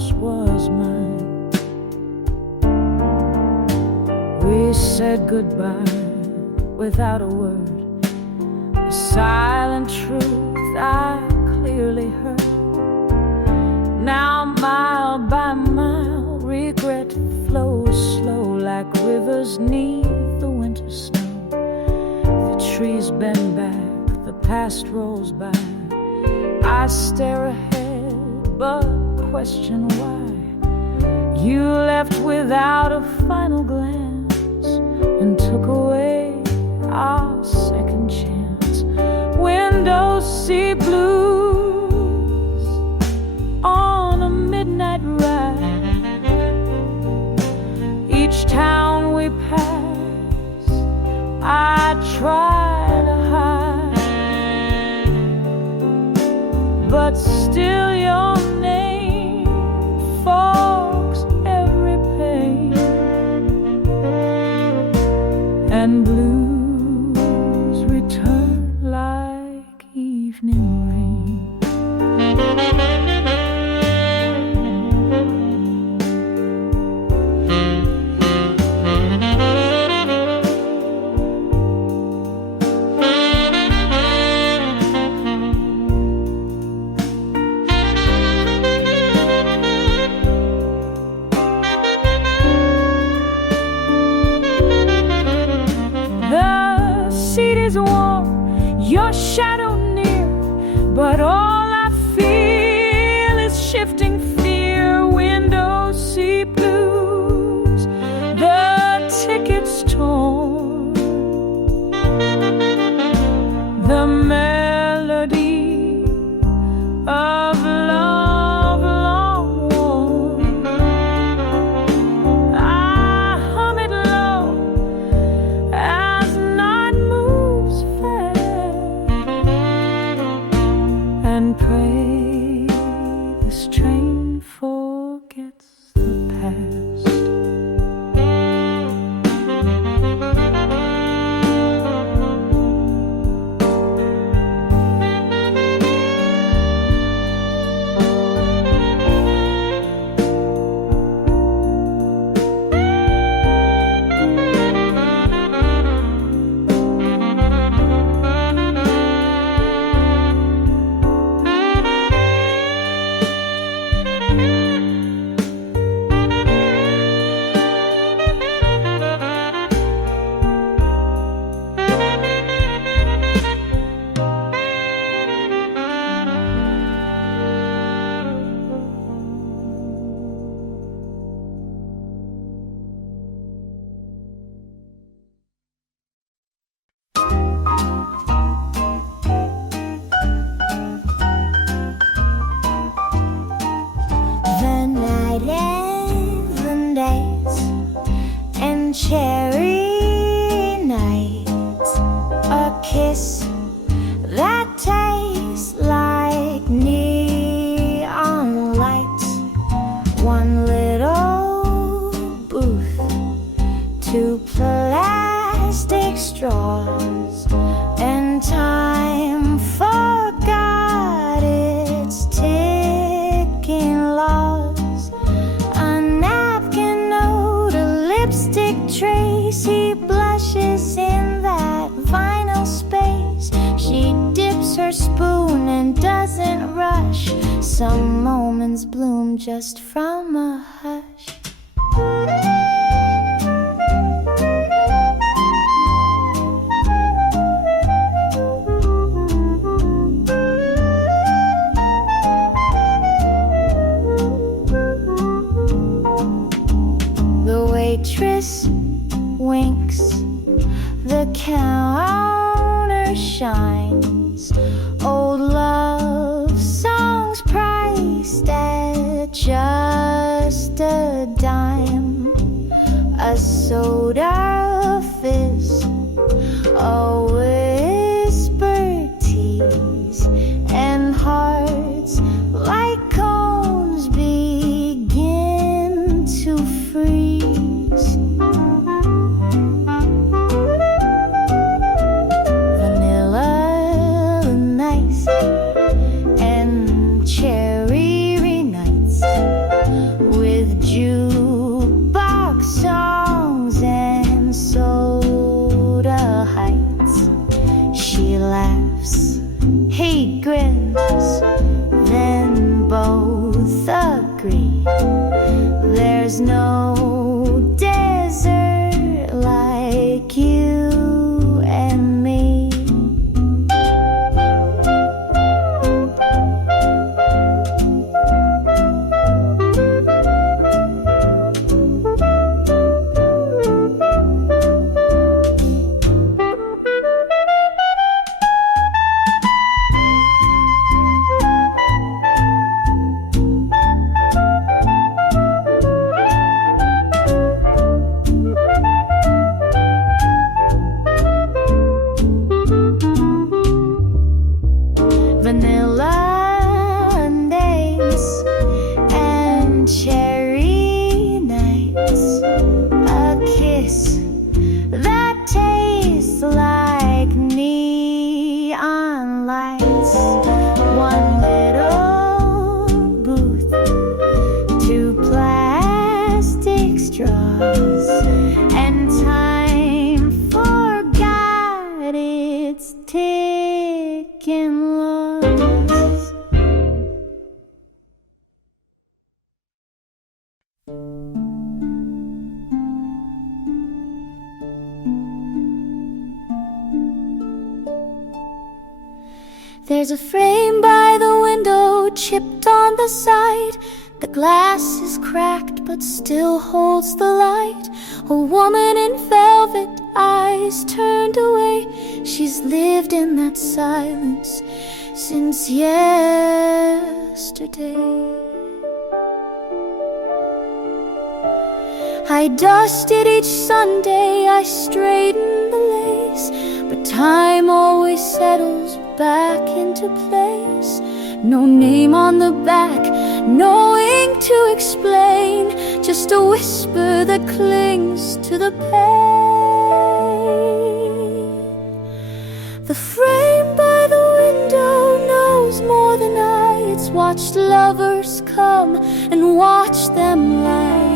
once was mine. We said goodbye without a word, a silent truth I clearly heard. Now mile by mile regret flows slow like rivers neath the winter snow. The trees bend back, the past rolls by. I stare ahead but question why. You left without a final glance and took away our second chance. Windows see blues on a midnight ride. Each town we pass, I try to hide, but still your name fogs every pain, and blues return like evening rain. The seat is warm, your shadow near, but all I feel is shifting fear. Windows see blues, the tickets torn, the melody of love long worn. I hum it low as night moves fast, and pray this train forgets the past. The night ends and days and cherry nights, a kiss that tastes like neon lights, one little booth, two plastic straws, and time forgot its ticking laws. A napkin note, a lipstick trace, he blushes in that vinyl space. She dips her spoon and doesn't rush. Some moments bloom just from a hush. The waitress winks, the counter shines. Old love songs priced at just a dime. A soda fizz, a whispered tease, and hearts like cones begin to freeze. Vanilla nice and cherry nights, agree. There's no desert like you and me. Vanilla days and cherry nights, a kiss that tastes like neon lights, one little booth, two plastic straws, and time forgot its ticking laws. There's a frame by the window, chipped on the side. The glass is cracked but still holds the light. A woman in velvet, eyes turned away. She's lived in that silence since yesterday. I dusted each Sunday, I straightened the lace, but time always settles back into place. No name on the back, no ink to explain, just a whisper that clings to the pain. The frame by the window knows more than I. It's watched lovers come and watched them lie.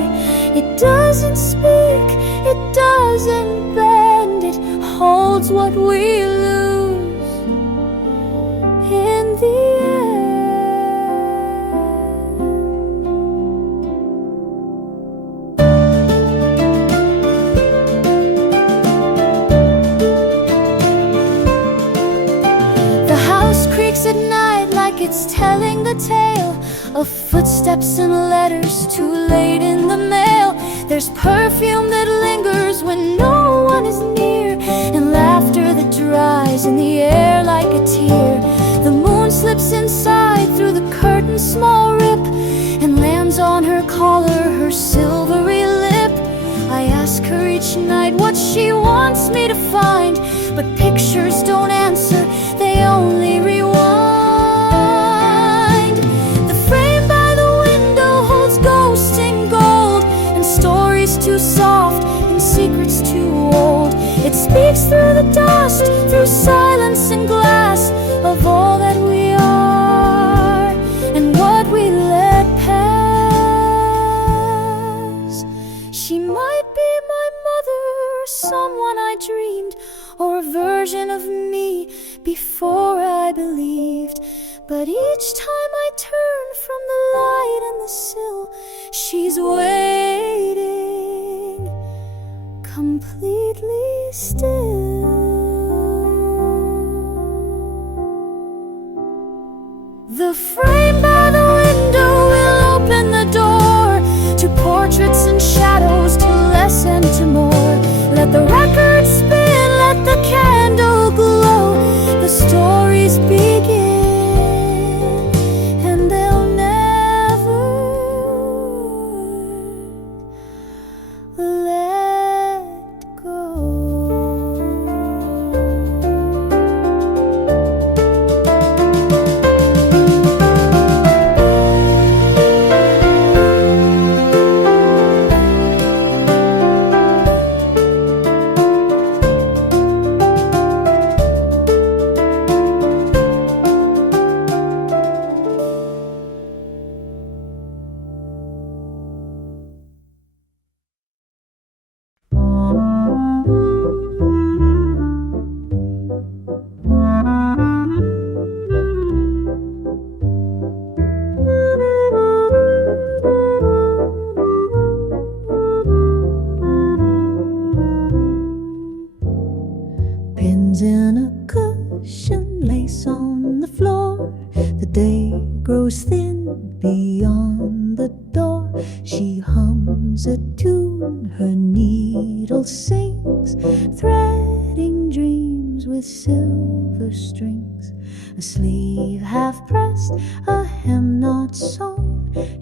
It doesn't speak, it doesn't bend, it holds what we lose in the end. The house creaks at night like it's telling the tale of footsteps and letters too late in the mail. There's perfume that lingers when no one is near, and laughter that dries in the air like a tear. The moon slips inside through the curtain's small rip and lands on her collar, her silvery lip. I ask her each night what she wants me to find, but pictures don't answer, they only rewind. Too soft and secrets too old. It speaks through the dust, through silence and glass, of all that we are and what we let pass. She might be my mother, or someone I dreamed, or a version of me before I believed. But each time I turn from the light and the sill, she's waiting, completely still. The frame by the window will open the door to portraits and shadows, to less and to more. Let the record spin, let the candle glow, the stories begin. Let go.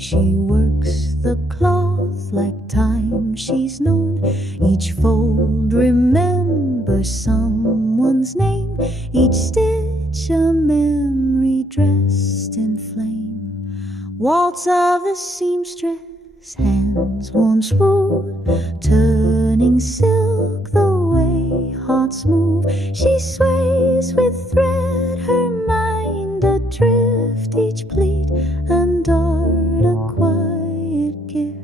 She works the cloth like time she's known. Each fold remembers someone's name. Each stitch a memory dressed in flame. Waltz of the seamstress, hands warm smooth, turning silk the way hearts move. She sways with thread, her mind adrift, each pleat and dart a quiet gift.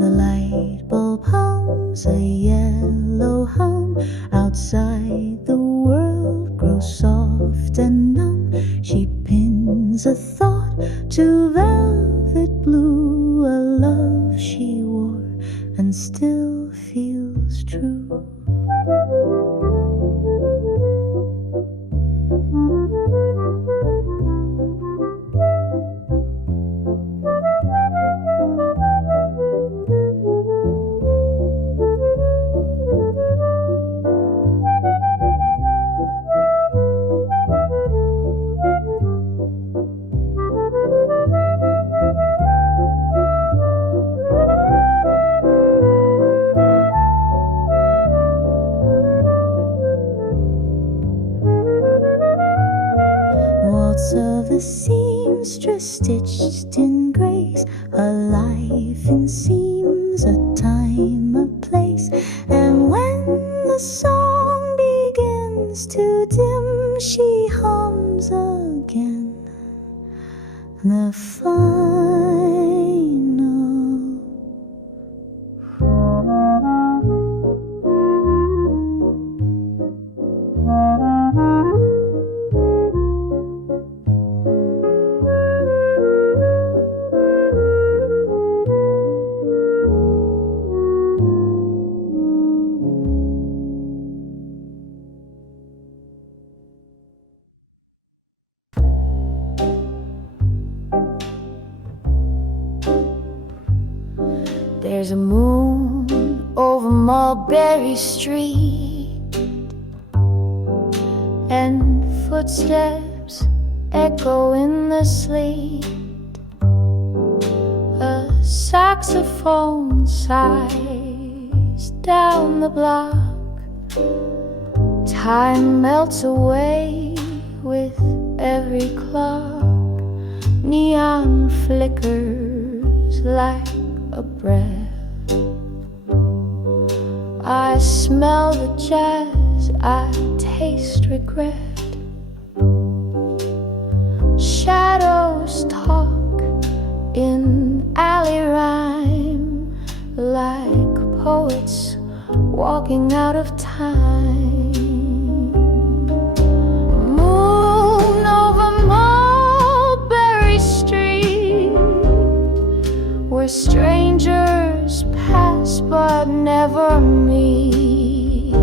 The light bulb hums a yellow hum. Outside the world grows soft and numb. She pins a thought to velvet blue, a love she wore and still feels true. Of the seamstress stitched in grace, a life in seams, a time, a place. And when the song begins to dim, she hums again the final. There's a moon over Mulberry Street, and footsteps echo in the sleet. A saxophone sighs down the block. Time melts away with every clock. Neon flickers like a breath. I smell the jazz, I taste regret. Shadows talk in alley rhyme, like poets walking out of time. Moon over Mulberry Street, where strangers pass but never meet.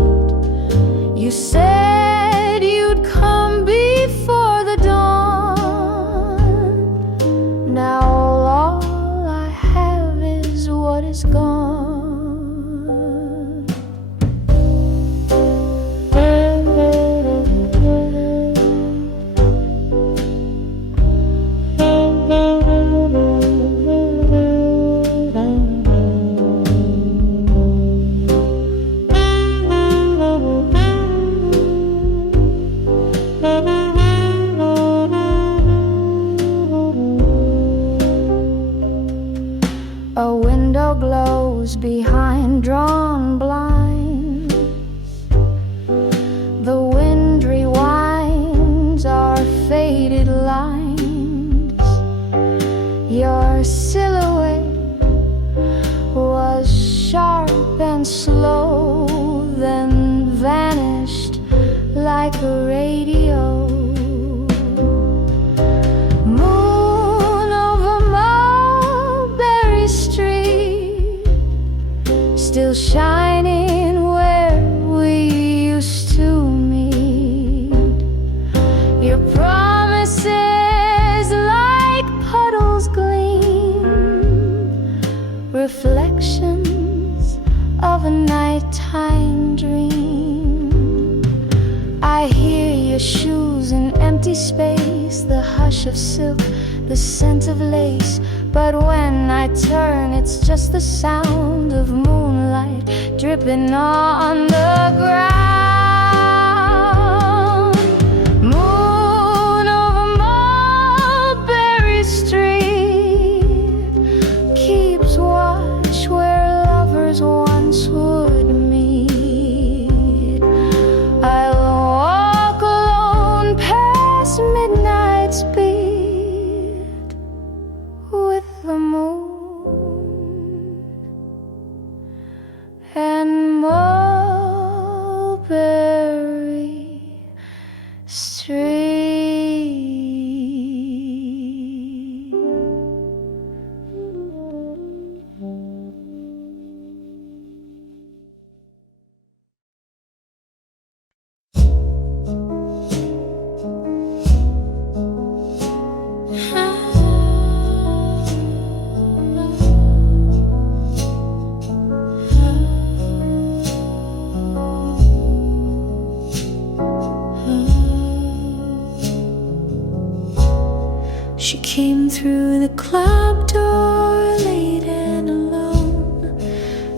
You said you'd come before the dawn. Now all I have is what is gone. A window glows behind drawn blinds. The wind rewinds our faded lines. Your silhouette was sharp and slow, then vanished like a radio. Still shining where we used to meet. Your promises like puddles gleam, reflections of a nighttime dream. I hear your shoes in empty space, the hush of silk the scent of lace. But when I turn, it's just the sound of moonlight dripping on the ground. Moon over Mulberry Street keeps watch where lovers once would meet. I'll walk alone past midnight's beat with the moon and Mulberry Street. She came through the club door late and alone.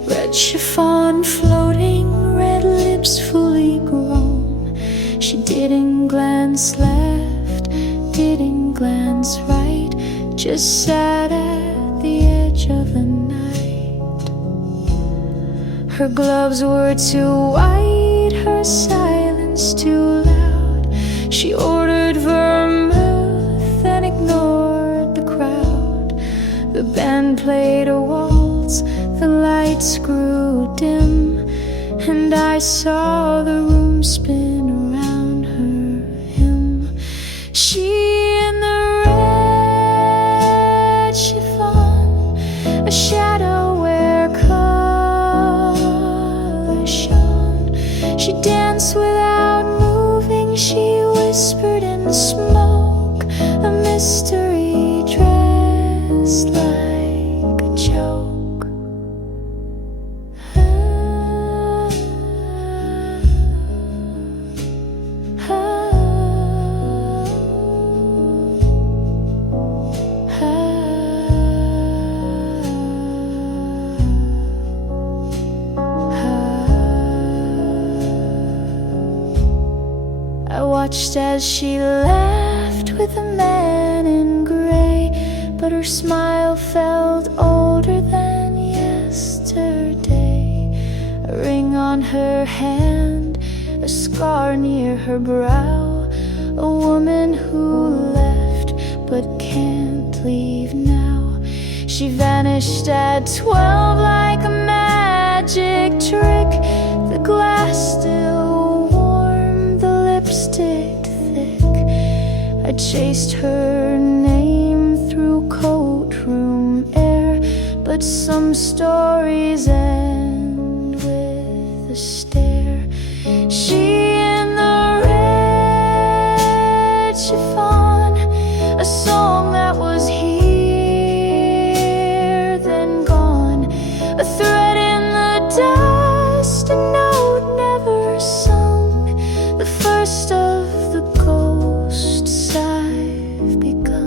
Red chiffon floating, red lips fully grown. She didn't glance left, didn't glance right, just sat at the edge of the night. Her gloves were too white, her silence too loud. She ordered vermouth and ignored the crowd. The band played a waltz, the lights grew dim, and I saw the room spin around her him. She in the red chiffon, a shadow where color shone. She danced without moving, she whispered in the smoke, a mystery dressed like a joke. I watched as she laughed with a man in gray, but her smile felt older than yesterday. A ring on her hand, a scar near her brow, a woman who left but can't leave now. She vanished at 12 like a magic trick. The glass still warm, the lipstick thick. I chased her name through courtroom air, but some stories end with a stare. She in the red chiffon, a song that was here then gone, a thread in the dust, a note never sung, the first of the ghosts I've begun.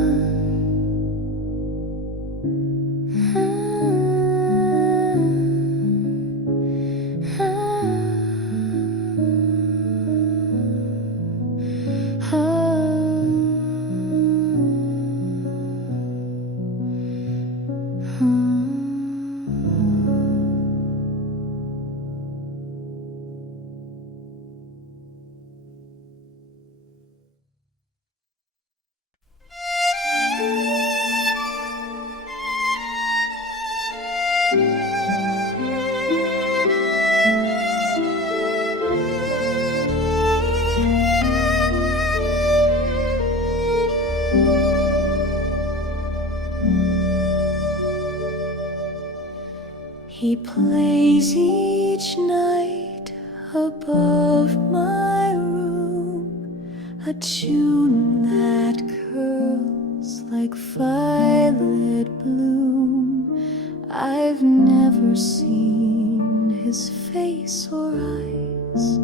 He plays each night above my room, a tune that curls like violet bloom. I've never seen his face or eyes,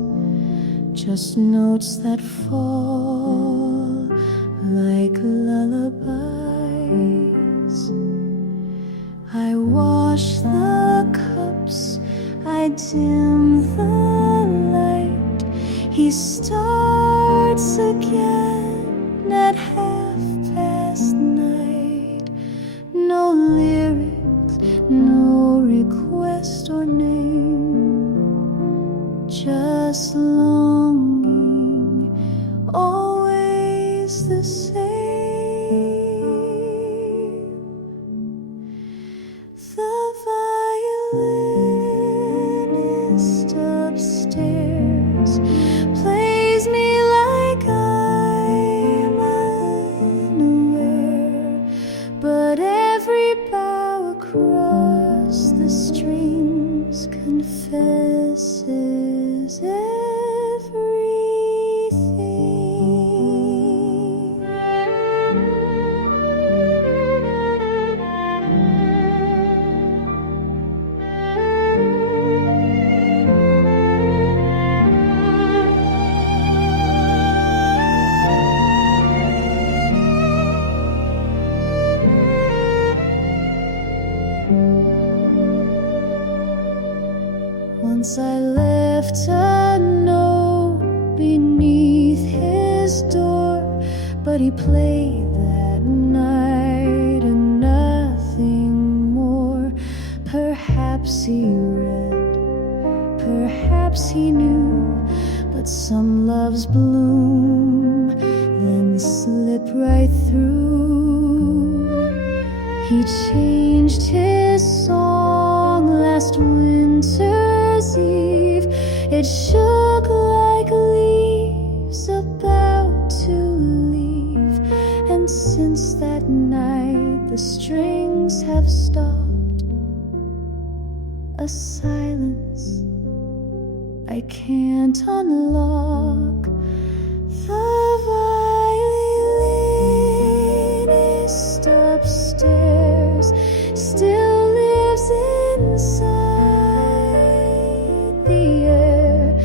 just notes that fall like lullabies. wash the cups, I dim the light. He starts again at 9:30. No lyrics, no request or name, just longing, always the same. The violinist upstairs plays me like I'm unaware, but every bow across the strings confesses everything. Once I left a note beneath his door, but he played that night and nothing more. Perhaps he read, perhaps he knew, but some loves bloom, then slip right through. He changed his song last winter's eve. It shook like leaves about to leave, and since that night the strings have stopped. A silence I can't unlock. The violinist upstairs still lives inside the air.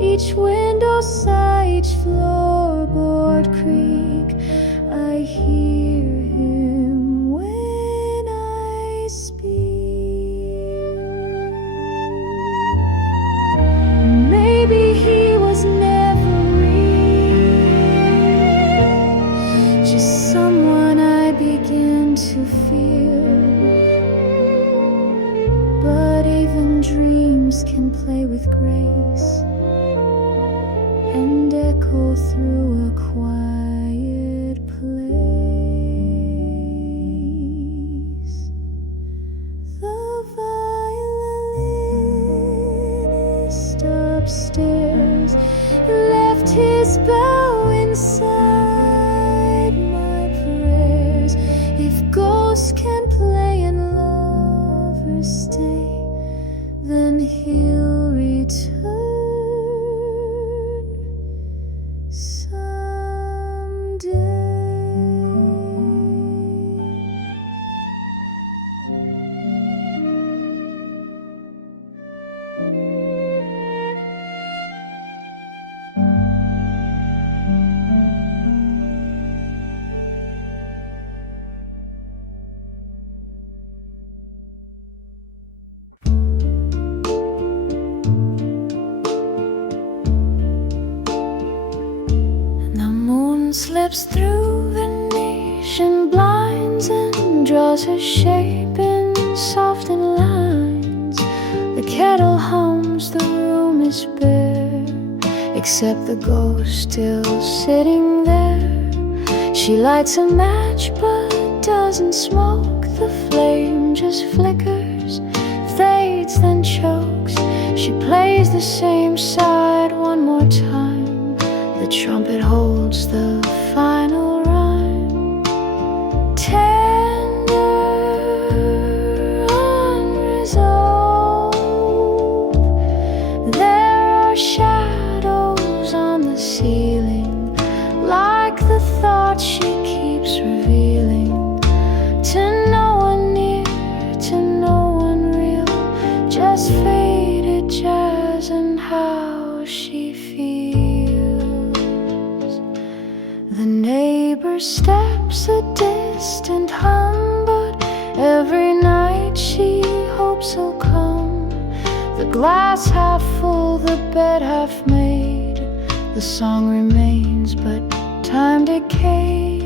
Each window sigh, each floorboard creak. I hear him when I speak. Maybe he was never real, just someone I begin to feel. But even dreams can play with grace and echo through a quiet place. The violinist upstairs left his bow inside my prayers. If ghosts can play and lovers stay, then he'll return someday. Slips through Venetian blinds and draws her shape in softened lines. The kettle hums, the room is bare, except the ghost still sitting there. She lights a match but doesn't smoke. The flame just flickers, fades, then chokes. She plays the same side one more time. The trumpet holds the final rhyme. Tender, unresolved. There are shadows on the ceiling, like the thoughts she keeps revealing. To no one near, to no one real, just faded jazz and how she feels. The neighbor steps a distant hum, but every night she holds hopes'll come. The glass half full, the bed half made. The song remains, but time decays.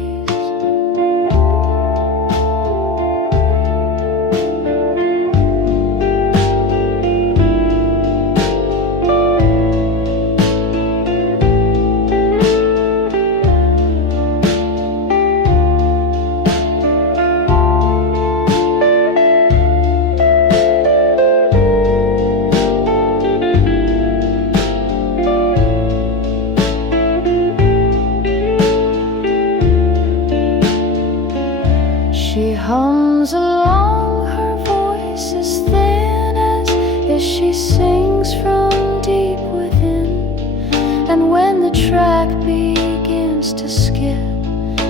She hums along, her voice is thin as she sings from deep within. And when the track begins to skip,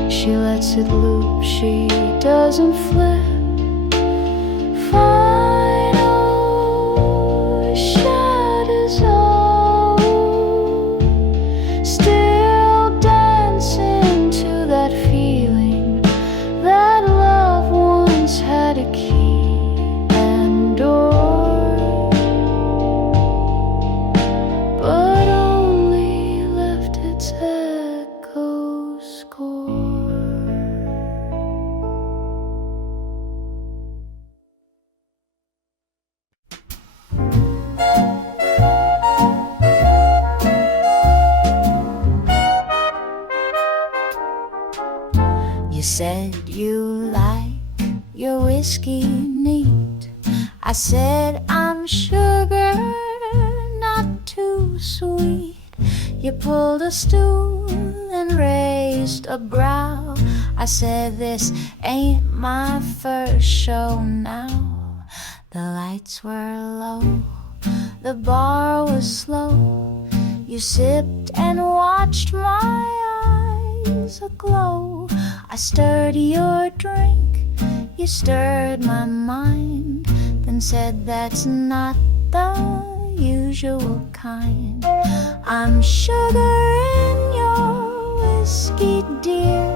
she lets it loop, she doesn't flip. Final shadows all, still dancing to that feeling that love once had a key and door, but only left its echo score. You said you like your whiskey neat. I said I'm sugar, not too sweet. You pulled a stool and raised a brow. I said this ain't my first show now. The lights were low, the bar was slow. You sipped and watched my eyes aglow. I stirred your drink, you stirred my mind, then said that's not the usual kind. I'm sugar in your whiskey, dear,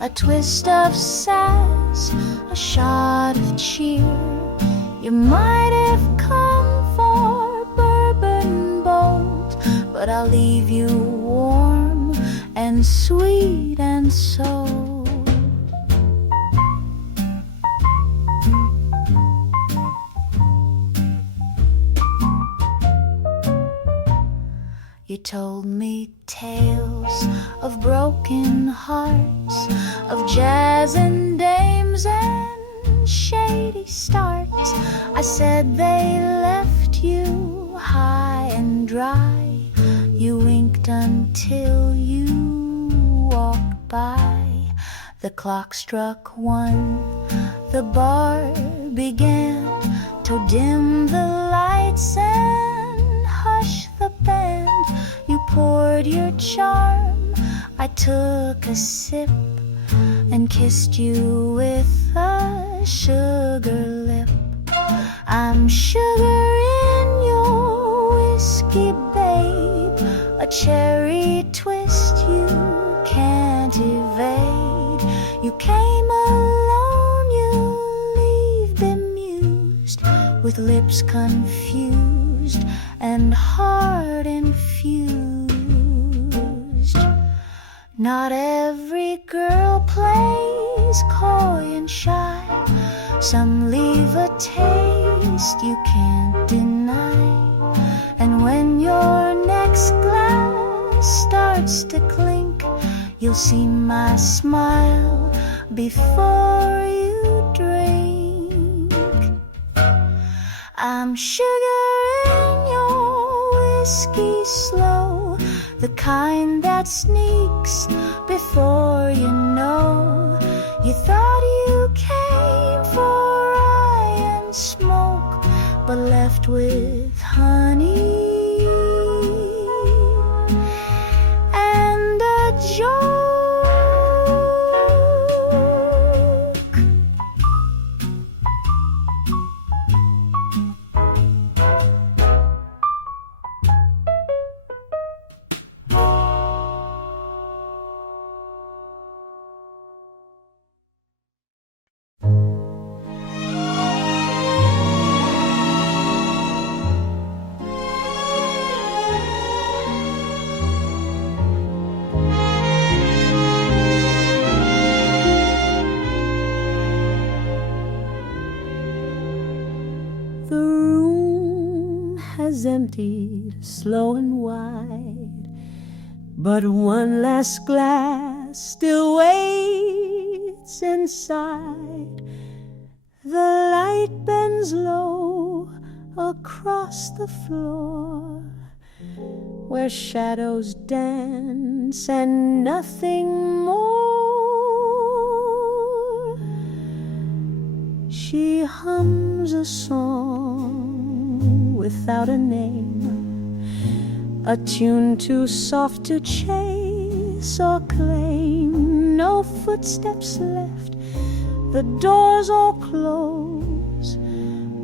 a twist of sass, a shot of cheer. You might have come for bourbon bold, but I'll leave you warm and sweet and so. You told me tales of broken hearts, of jazz and dames and shady starts. I said they left you high and dry. You winked until you walked by. The clock struck 1, the bar began to dim the lights and hush the band. You poured your charm, I took a sip and kissed you with a sugar lip. I'm sugar in your whiskey, babe, a cherry twist you can't evade. You came alone, you leave bemused, with lips confused and heart infused. Not every girl plays coy and shy. Some leave a taste you can't deny. And when your next glass starts to clink, you'll see my smile before you drink. I'm sugar in your whiskey slow, the kind that sneaks before you know. You thought you came for rye and smoke, but left with honey and a joke. has emptied slow and wide, but one last glass still waits inside. The light bends low across the floor, where shadows dance and nothing more. She hums a song without a name, a tune too soft to chase or claim. No footsteps left, the doors all close,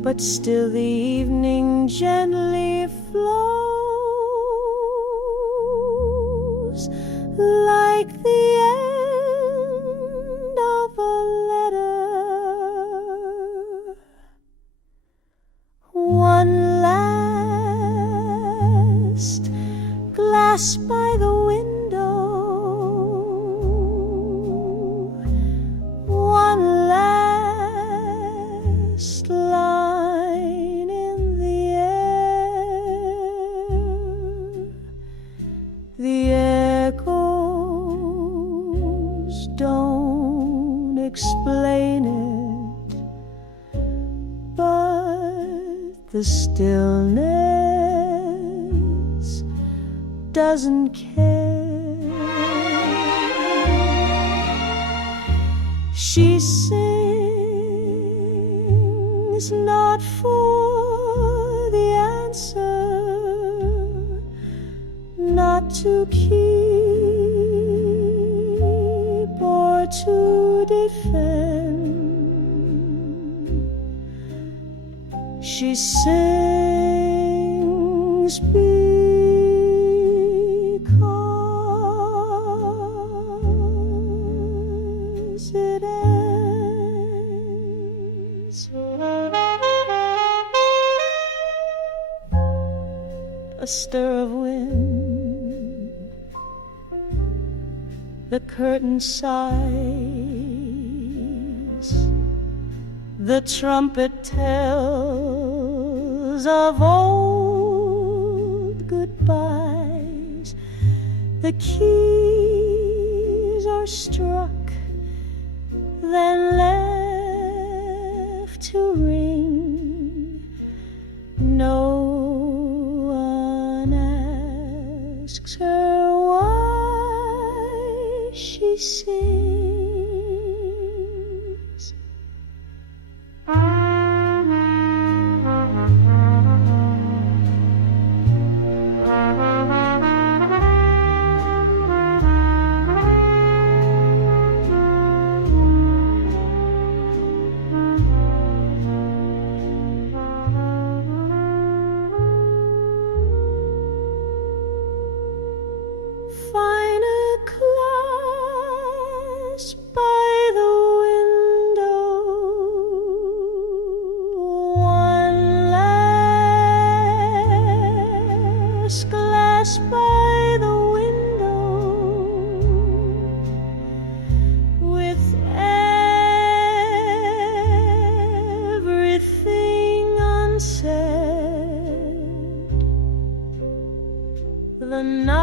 but still the evening gently flows, like the end of a letter. One last glass by the window, one last line in the air. The echoes don't explain it, but the stillness doesn't care. She sings not for the answer, not to keep or to defend. She sings because it ends. A stir of wind, the curtain sighs, the trumpet tells of old goodbyes. The keys are struck, then left to ring. No one asks her why she sings. Find a clasp by the window, one last glass by the window, with everything unsaid. The night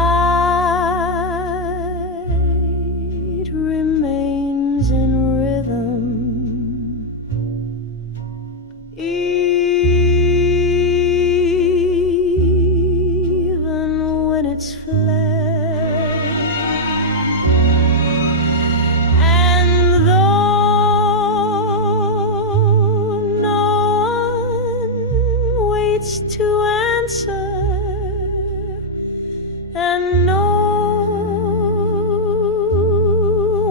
remains in rhythm, even when it's fled. And though no one waits to answer, and no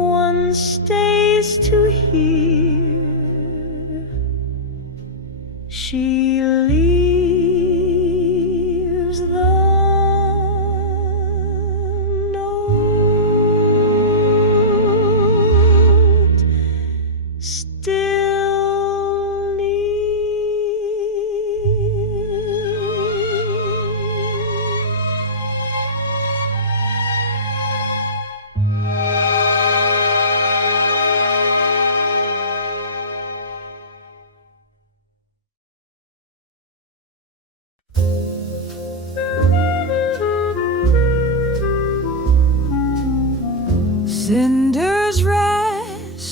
one stays to hear, she leaves the note still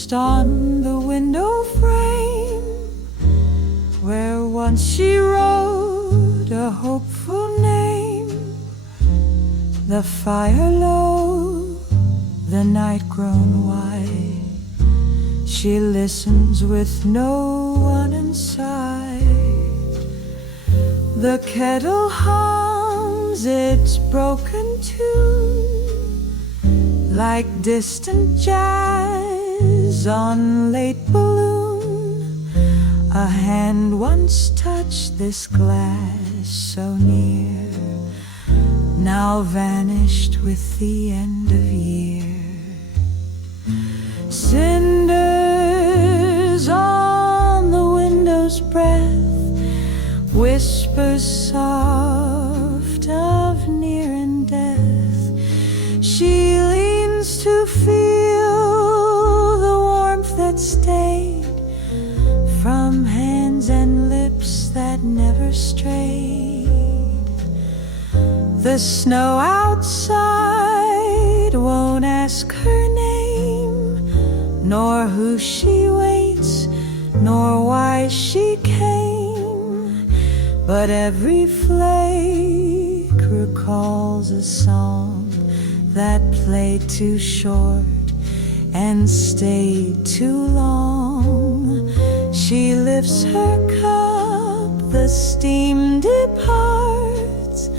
lost on the window frame, where once she wrote a hopeful name. The fire low, the night grown wide, she listens with no one inside. The kettle hums its broken tune, like distant jazz on late balloon. A hand once touched this glass so near, now vanished with the end of year. Cinders on the window's breath, whispers soft of near and death. She leans to feel the warmth that stayed from hands and lips that never strayed. The snow outside won't ask her name, nor who she waits, nor why she came. But every flake recalls a song that played too short and stayed too long. She lifts her cup, the steam departs,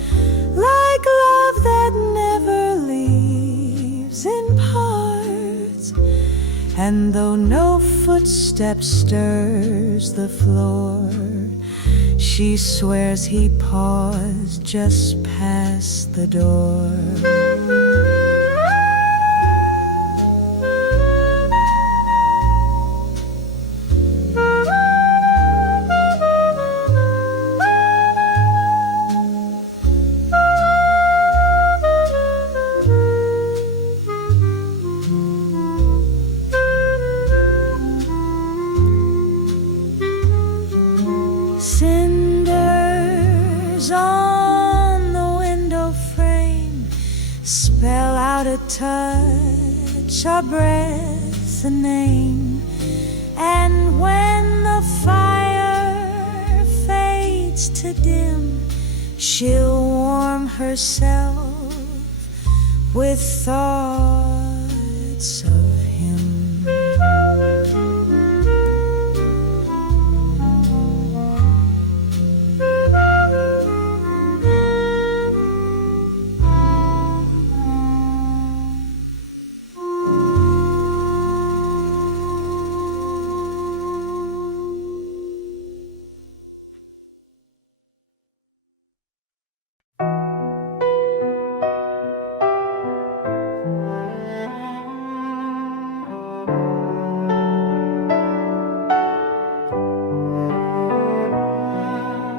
like love that never leaves in parts. And though no footstep stirs the floor, she swears he paused just past the door. Cinders on the window frame spell out a touch, a breath, a name. And when the fire fades to dim, she'll warm herself with thoughts of him.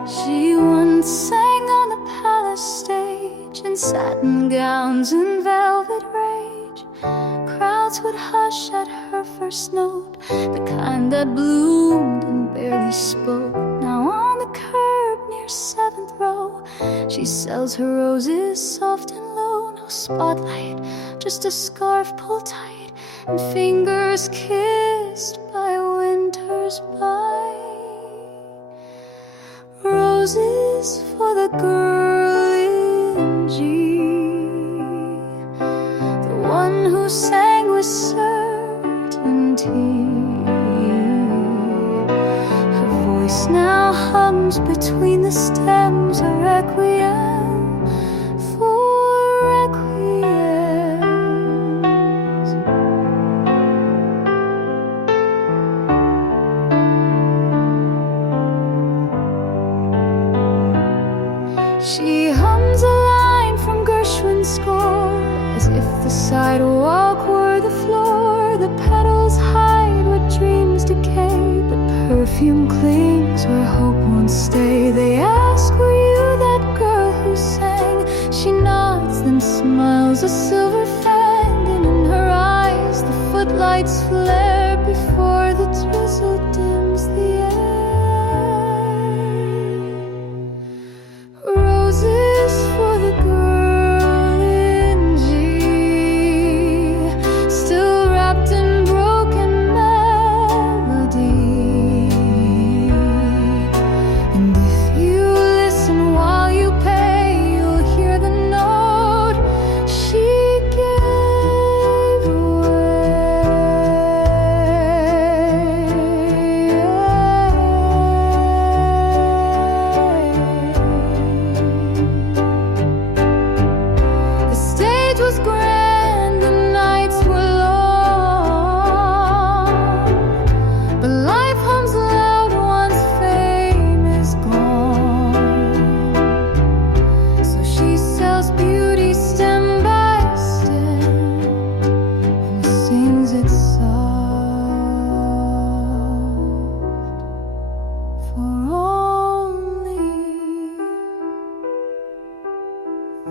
She once sang on the palace stage in satin gowns and velvet rage. Crowds would hush at her first note, the kind that bloomed and barely spoke. Now on the curb near 7th row, she sells her roses soft and low. No spotlight, just a scarf pulled tight and fingers kissed by winter's bite. Roses for the girl in G, the one who sang with certainty. Her voice now hums between the stems, a requiem for requiems. She hums a line from Gershwin's score, as if the sidewalk were the floor. The petals hide what dreams decay, but perfume clings where hope won't stay. They ask, were you that girl who sang? She nods, then smiles a silver fan, and in her eyes the footlights flare before the drizzle dims the air. Roses for the girl in G, still wrapped in broken for only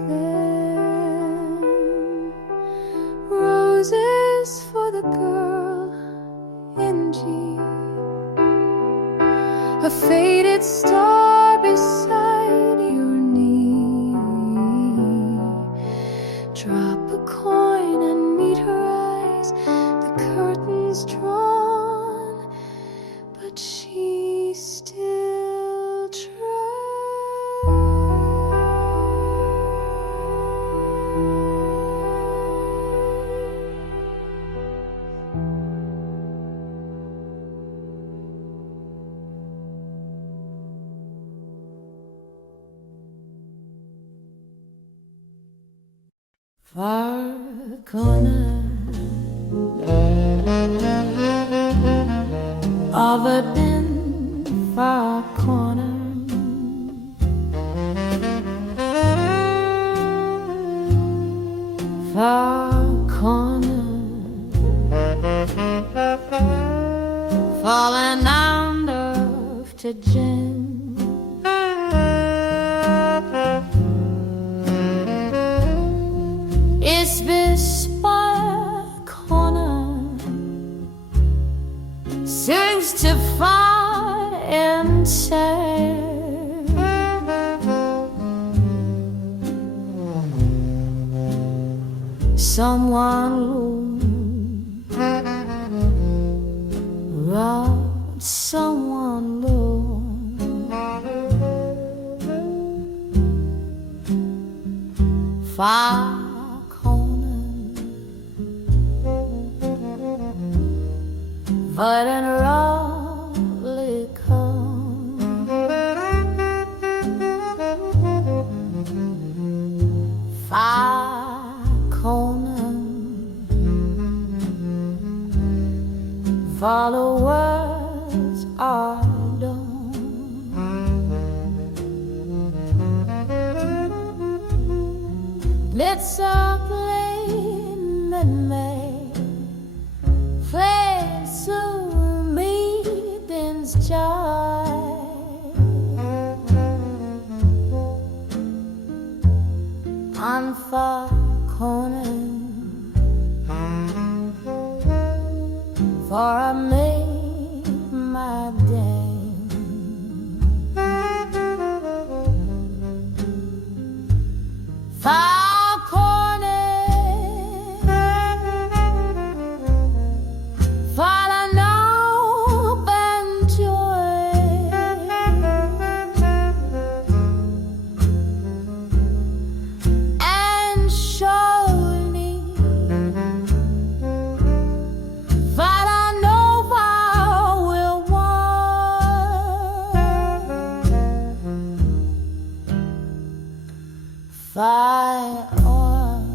them. Roses for the girl in G, a faded star beside your knee. Drop a coin and meet her eyes, the curtains drawn, but she still tries. Far corner of a dim far corner, far corner, falling under to gin. It's this far corner seems to find and say, someone robbed someone low. Far but in roughly come, far corner, followers are done. It's a plain that may face meetings joy, on far corner, for I made my day. Far corner, follow no bend joy, and surely follow no vow will want. Fire on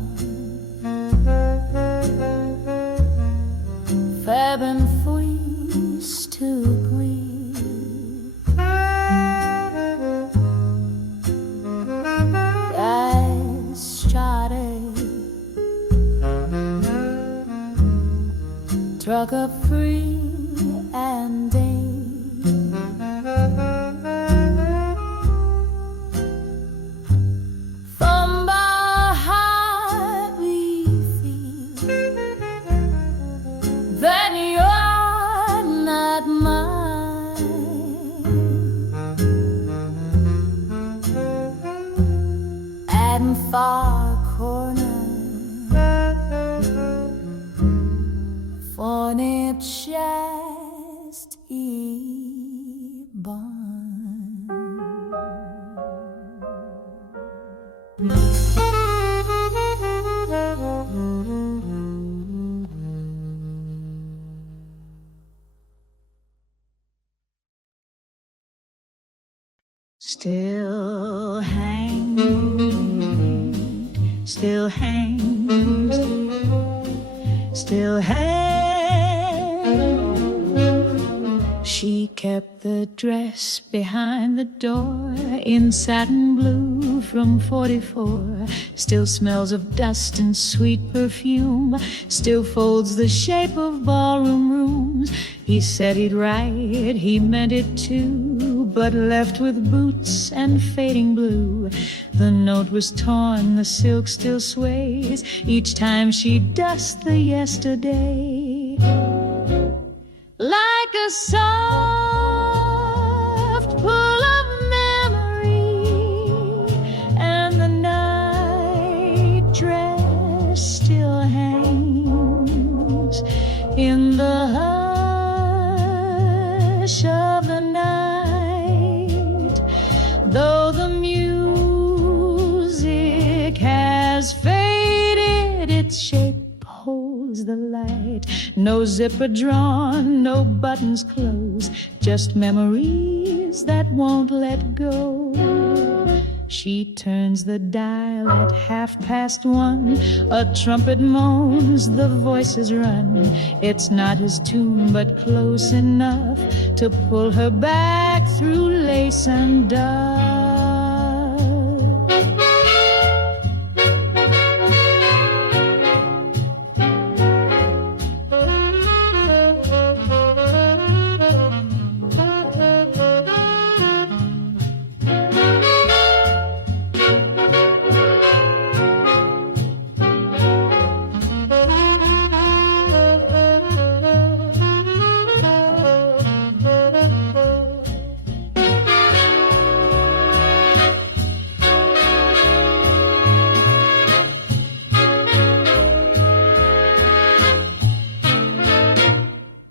Fab and freeze to breathe. I started struck up free and from behind we feel that you're not mine, and far corner for it just born. Still hangs, still hangs, still hangs. She kept the dress behind the door in satin blue from 44. Still smells of dust and sweet perfume. Still folds the shape of ballroom rooms. He said he'd write, he meant it too. but left with boots and fading blue. The note was torn, the silk still sways each time she dusts the yesterday. Like a soft pull of memory, and the night dress still hangs in the hush of the night. Though the music has faded, its shape holds the light. No zipper drawn, no buttons closed, just memories that won't let go. She turns the dial at 1:30. A trumpet moans, the voices run. It's not his tune, but close enough to pull her back through lace and dove.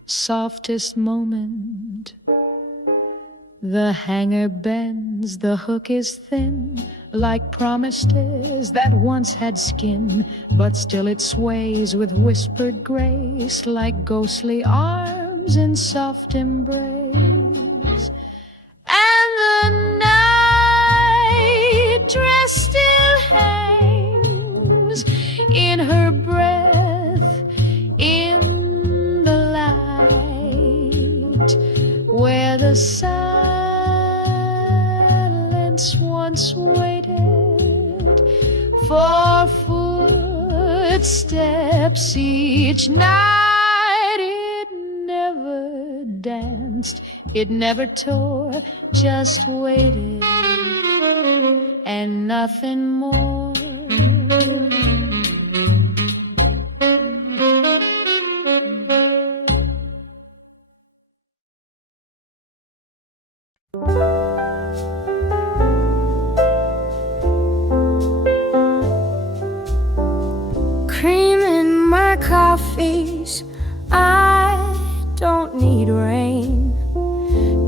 Softest moment, the hanger bends, the hook is thin, like promises that once had skin, but still it sways with whispered grace, like ghostly arms in soft embrace. And the night dress still hangs in her breath, in where the silence once waited for footsteps each night. It never danced, it never tore, just waited and nothing more. Cream in my coffees, I don't need rain,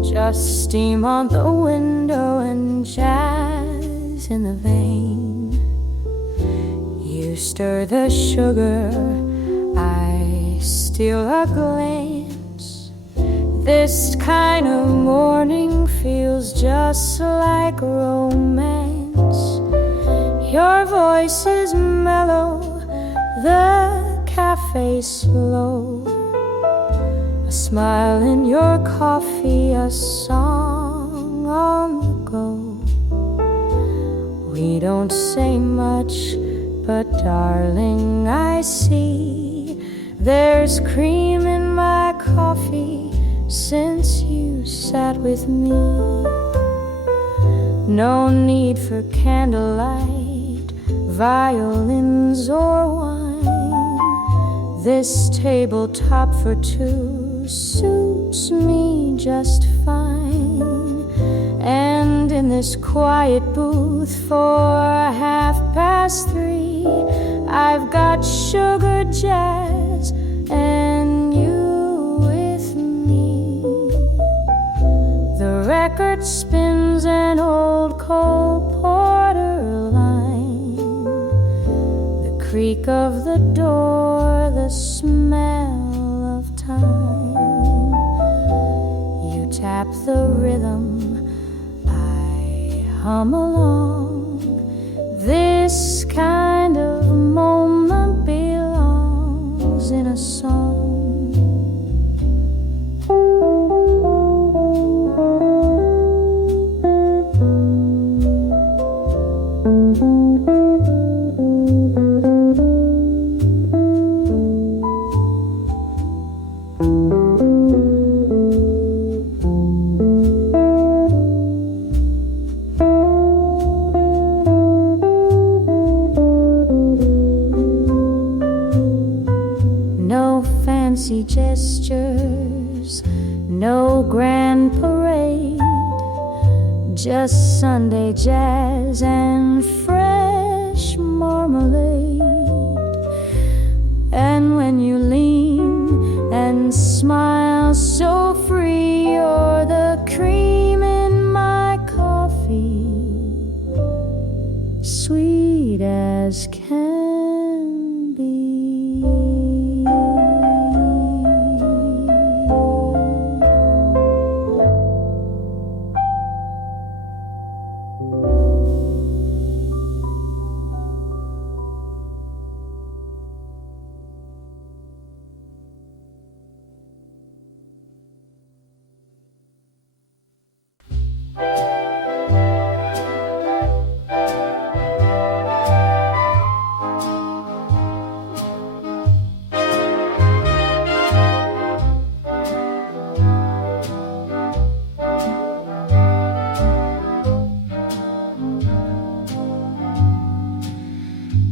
just steam on the window and jazz in the vein. You stir the sugar, I steal a glance. This kind of morning feels just like romance. Your voice is mellow, the cafe's slow. A smile in your coffee, a song on the go. We don't say much, but darling, I see there's cream in my coffee since you sat with me. No need for candlelight, violins or wine. This tabletop for two suits me just fine. And in this quiet booth for 3:30, I've got sugar jazz and you with me. The record spins an old Cole Porter line, the creak of the door, the smell of time. You tap the rhythm, I hum along. This kind of moment belongs in a song. just Sunday jazz and fresh marmalade. And when you lean and smile so free, you're the cream in my coffee, sweet as can be.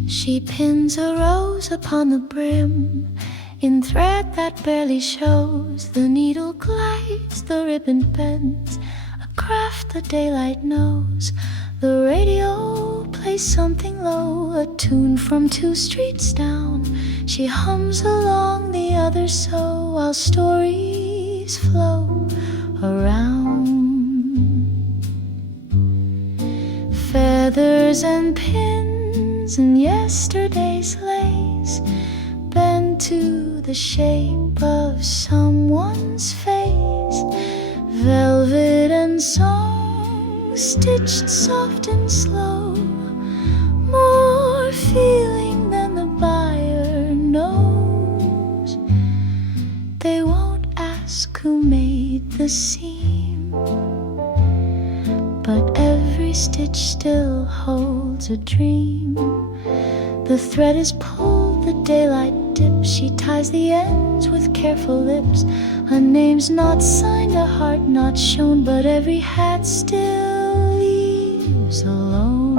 She pins a rose upon the brim in thread that barely shows. The needle glides, the ribbon bends, a craft the daylight knows. The radio plays something low, a tune from 2 streets down. She hums along the other so while stories flow around. Feathers and pins and yesterday's lace bend to the shape of someone's face. Velvet and song stitched soft and slow, more feeling than the buyer knows. They won't ask who made the seam, but every stitch still holds a dream. The thread is pulled, the daylight dips. She ties the ends with careful lips. Her name's not signed, a heart not shown, but every hat still leaves alone.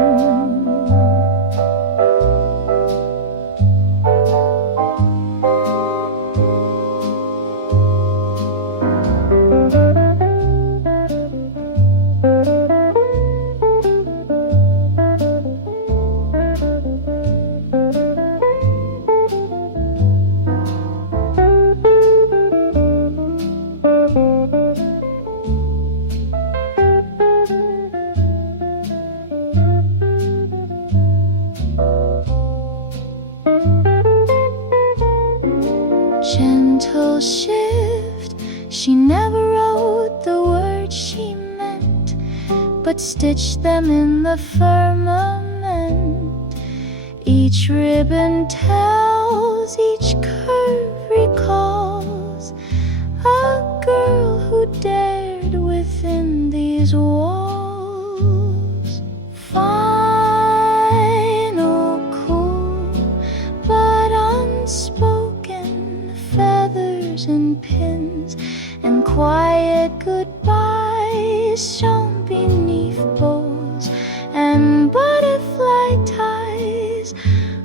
Gentle shift, she never wrote the words she meant, but stitched them in the firmament. Each ribbon tells, each curve recalls a girl who dared within these walls. Final, cool, but unspoken, feathers and pins and quiet goodbyes shone beneath bows and butterfly ties,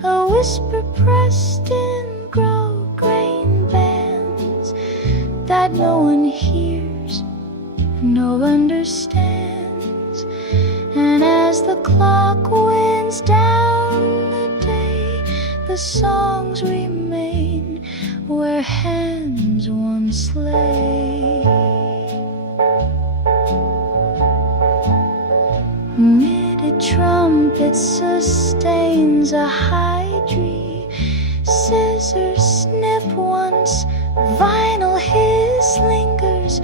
a whisper pressed in grosgrain bands that no one hears, no one understands. And as the clock winds down the day, the songs remain where hands once lay. Knitted trumpet sustains a high tree. Scissors snip once, vinyl hiss lingers,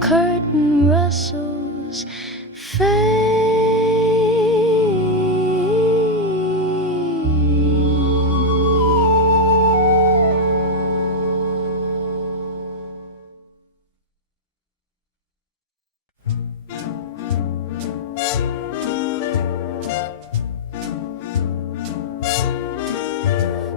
curtain rustles fade.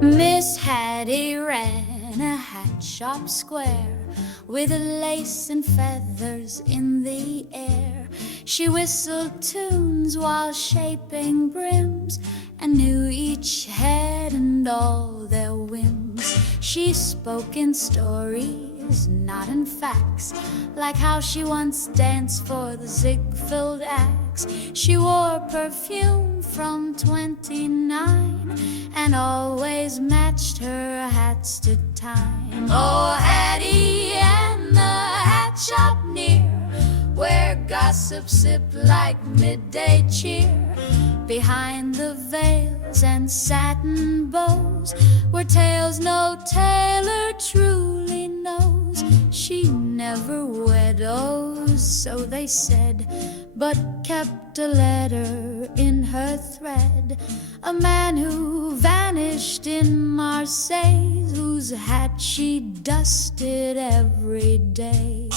Miss Hattie ran a hat shop square with lace and feathers in the air. She whistled tunes while shaping brims and knew each head and all their whims. She spoke in story stories, not in facts, like how she once danced for the Ziegfeld Axe. She wore perfume from 29 and always matched her hats to time. Oh, Hattie and the hat shop near, where gossip sip like midday cheer. Behind the veils and satin bows were tales no tailor truly knows. She never widows, so they said, but kept a letter in her thread. A man who vanished in Marseille, whose hat she dusted every day.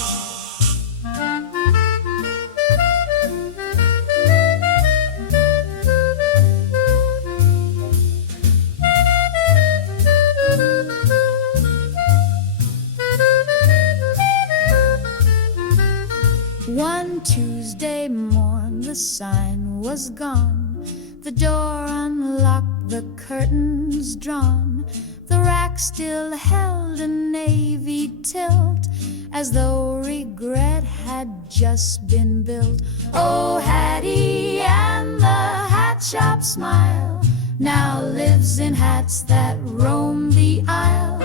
One Tuesday morn the sign was gone, the door unlocked, the curtains drawn. The rack still held a navy tilt, as though regret had just been built. Oh, Hattie and the hat shop smile now lives in hats that roam the aisle.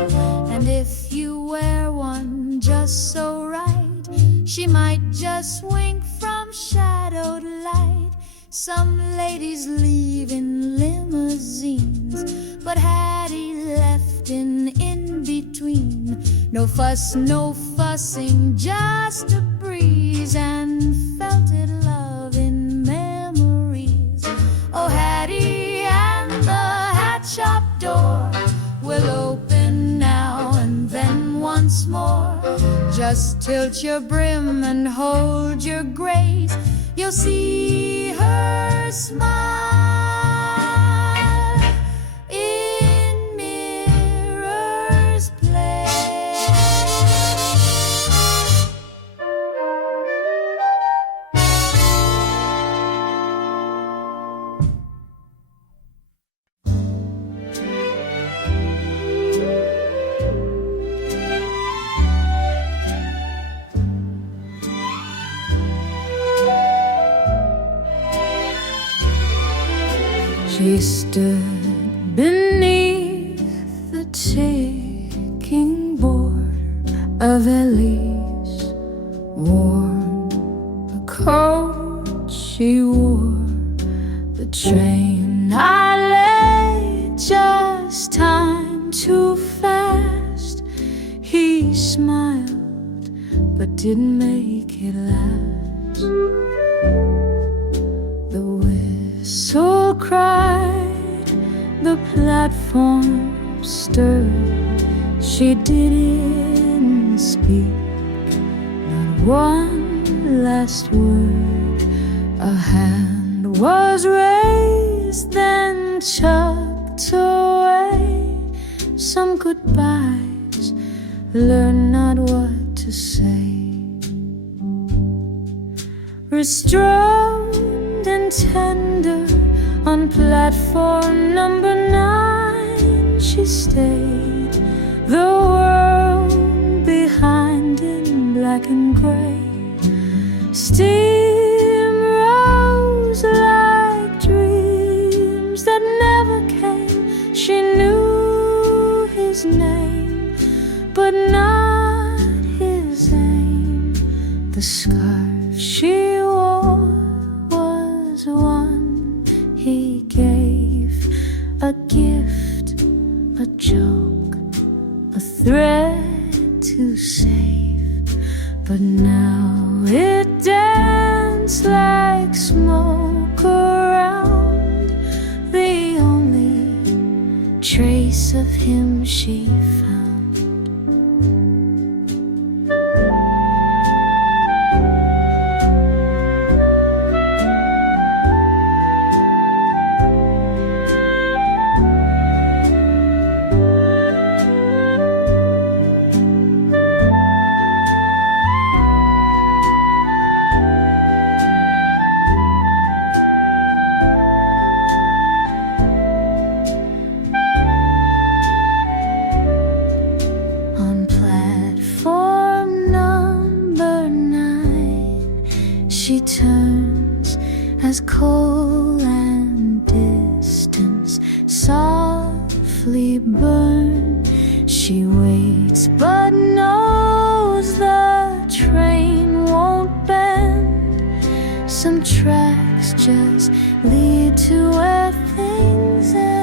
And if you wear one just so right, she might just wink from shadow to light. Some ladies leave in limousines, but Hattie left in between. No fuss, no fussing, just a breeze, and felted love in memories. Oh, Hattie and the hat shop door will open now and then once more. Just tilt your brim and hold your grace, you'll see her smile in Mirror's Place. She stood beneath the ticking border of Elise, worn the coat she wore, the train I lay just time too fast. He smiled but didn't make it last. The whistle cried, the platform stirred. She didn't speak, not one last word. A hand was raised, then chucked away. Some goodbyes, learn not what to say. Restrained and tender, on platform number 9 she stayed. The world behind in black and gray. Steam rose like dreams that never came. She knew his name, but not his aim. The scarf she wore was one he gave, a gift, a joke, a thread to save. But now it danced like smoke around, the only trace of him she found. she turns as coal and distance softly burn. She waits but knows the train won't bend. Some tracks just lead to where things end.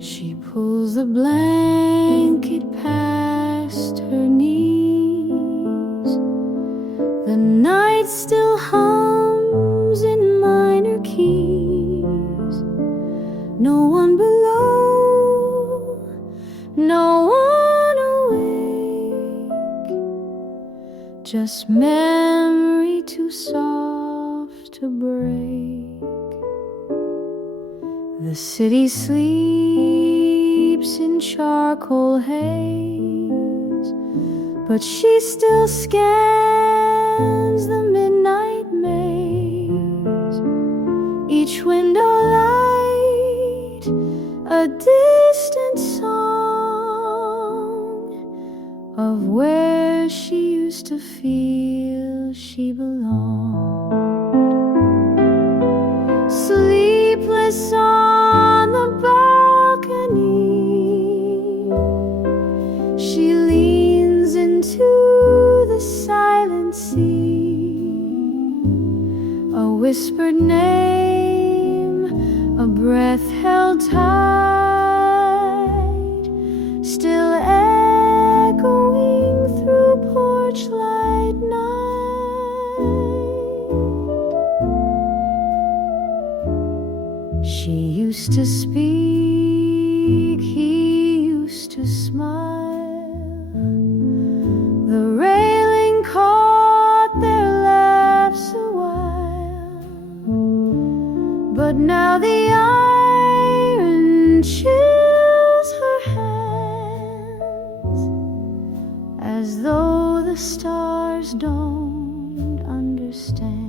She pulls the blanket past her knees. The night still hums in minor keys. No one below, no one awake. Just memory too soft to break. The city sleeps in charcoal haze, but she still scans the midnight maze. Each window light, a distant song of where she used to feel she belonged. Sleepless on the balcony, she leans into the silent sea. A whispered name, a breath held tight, still echoing through porch light night. She used to speak, he used to smile. The railing caught their laughs a while, but now the iron chills her hands, as though the stars don't understand.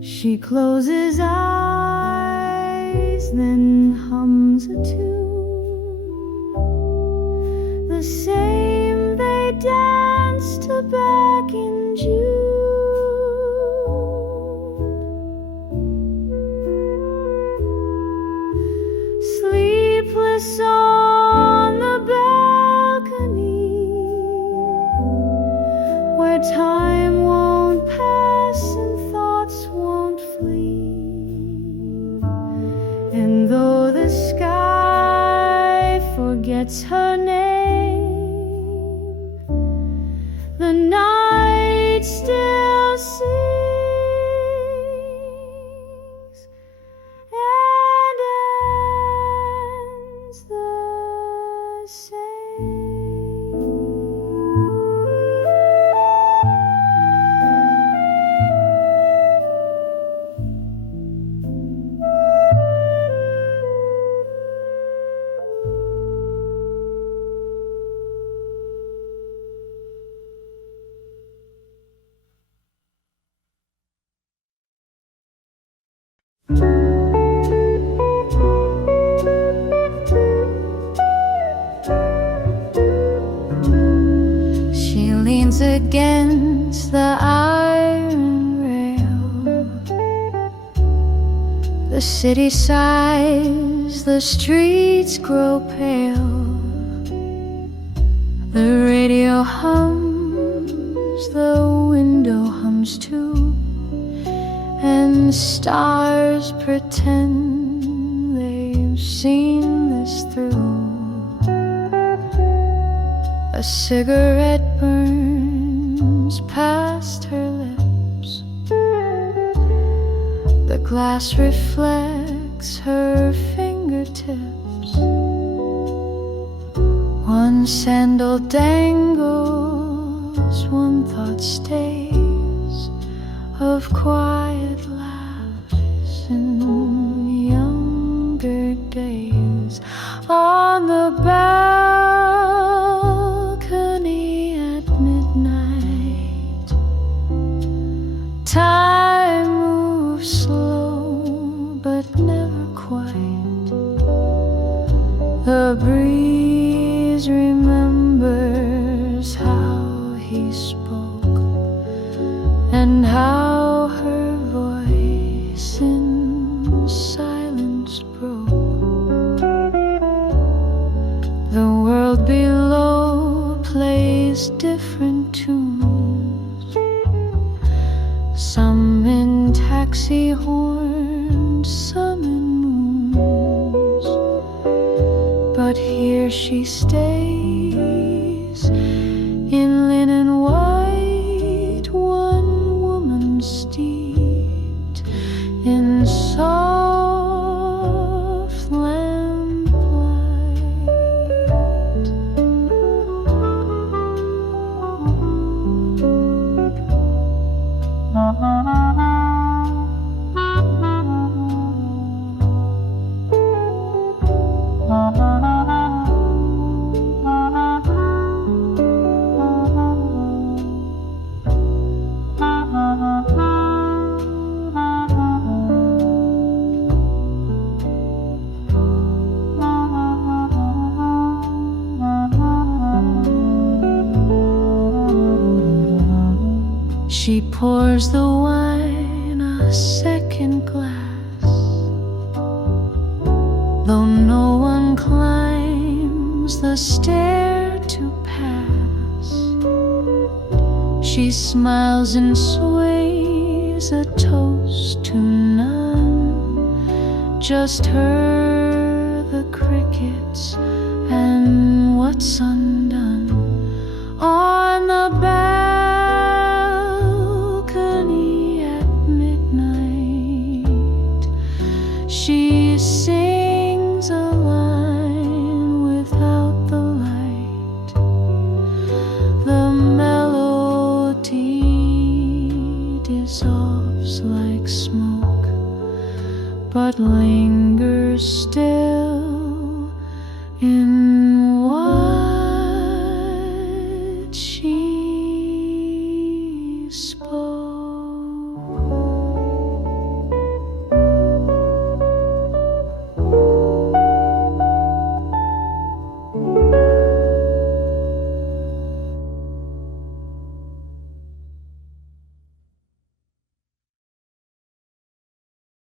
She closes eyes, then hums a tune, the same they danced to back in June. Sleepless on the balcony, where time won't pass and thoughts won't flee. And though the sky forgets her name, the night still sings and ends the same. She leans against the iron rail, The city sighs, the streets grow pale. The radio hums, the window hums too, and stars pretend they've seen this through. A cigarette burns past her lips. The glass reflects her fingertips. One sandal dangles, one thought stays, of quiet laughs in younger days. On the balcony at midnight, time moves slow but never quite. The breeze remembers how he spoke and how her voice in silence broke. The world below plays different tunes, some in taxi horns, some in moons. But here she stays in linen white, one woman steeped in soft lamplight. She pours the wine a second glass, though no one climbs the stair to pass. She smiles and sways a toast to none, just her, the crickets, and what's undone. On the balcony at midnight, she sings a line without the light. The melody dissolves like smoke, but lingers still in